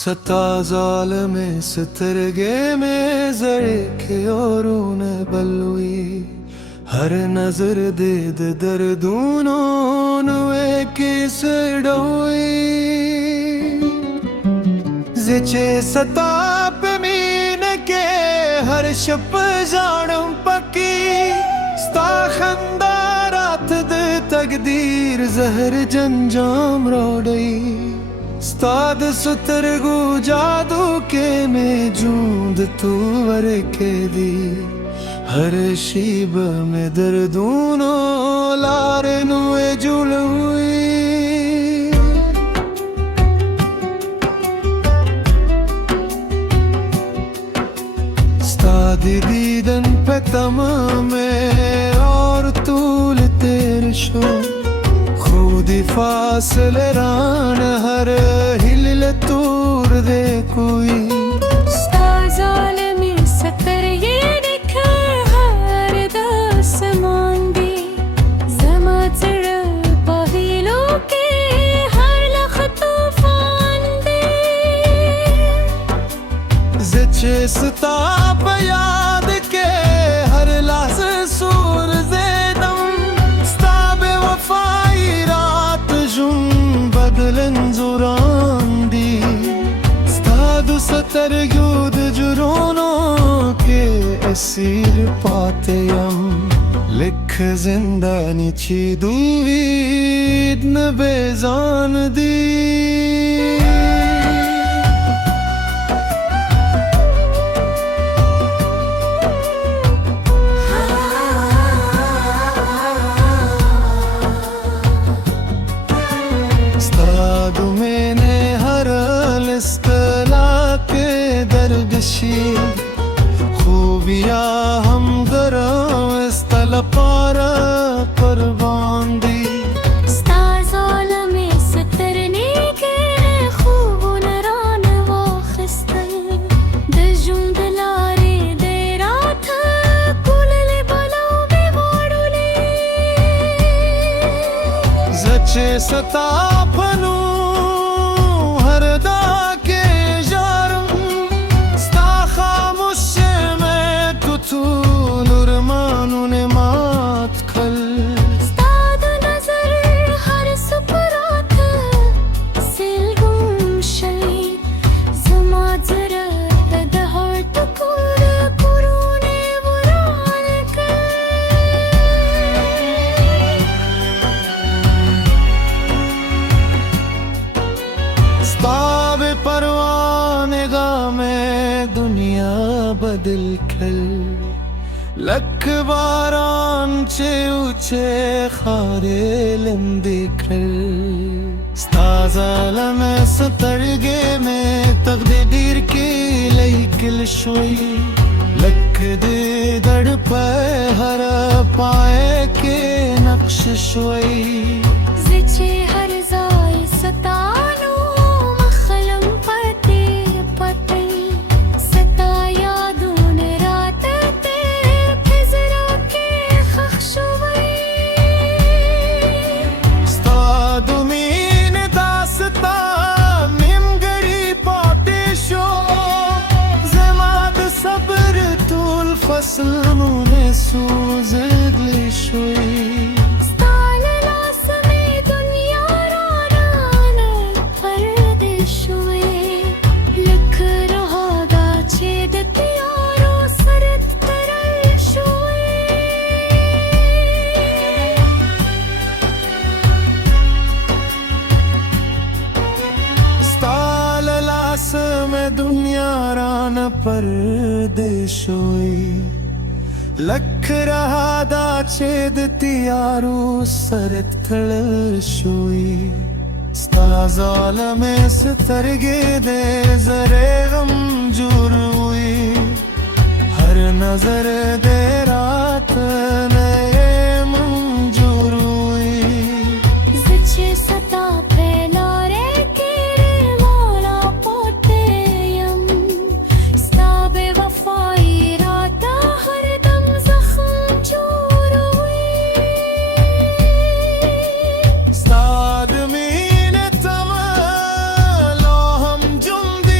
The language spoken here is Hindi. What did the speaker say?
सता ज़ालिम सितरगे में ज़रे के औरून बलुई हर नजर दे दर्दूनों वे किस डोई जिचे सताप मीन के हर शप जानम पकी स्ता खंदारात दे तकदीर जहर जंजाम रोडई स्ताद सुतरगु जादू के में जूंद तू वर के दी हर शीब में दर्दूनो लारे नुए जुल हुई स्ताद दीदन पे तमामे और तूल तेरे शो खुदी फासले रान हर हिल तूर दे कोई ज़ालिम सतर ये निखर हर दस मांदी ज़मातर पहलू के हर लख तूफान दे जिचे सताप याद के हर लाज सूर ज़ेदम स्ताबे वफाई रात जुम बदलन जुरांदी स्तादु सतर युद जुरोनों के असीर पाते यम लिख जिंदानी ची दुवीद न बेजान दी स्तादु मैंने हर लिस्तला के दर्दशी खूबिया हम गरम इस्तला पारा कुर्बान दी ज़ालिम सतरने के खूब नरान वाखिस्तल दजुम दलारे दे रात कुलले बलाव में वाडुले जचे सतापनु हर दा के जारम स्ता खामुश में कुतू नुरमानु ने मात खल स्ताद नजर हर सुपरात सिलगुम शई जमा जरा दहर तकुर कुरूने वरान कर स्ताबे परवानेगा में दुनिया बदल खल लख बारान चे ऊंचे खारे लंदी खल स्ता ज़ालिम सतरगे में तकदीर की लईकिल शोई लख दे दड़ पे हर पाए के नक्श शोई जिचे हर जाई सतानो मखलम पते पते सता यादून रात ते फिजरा के खखशुई स्तादु मीन दास्ता मिमगरी पाते शो जमात सब्र तूल फसल मुने सूज गली शोई में दुनिया रान परदेशोई लख रहा दा छेद तियारू सरत थलशोई स्ता ज़ालिम सितरगे दे ज़रे गम जुर हुई हर नजर दे रात नए मंजूर हुई जिचे सता फैला रे के मौला पोते यम स्ताबे वफाई रात हर दम जख्म चूर हुई स्ताद मीन तम लो हम जुम दी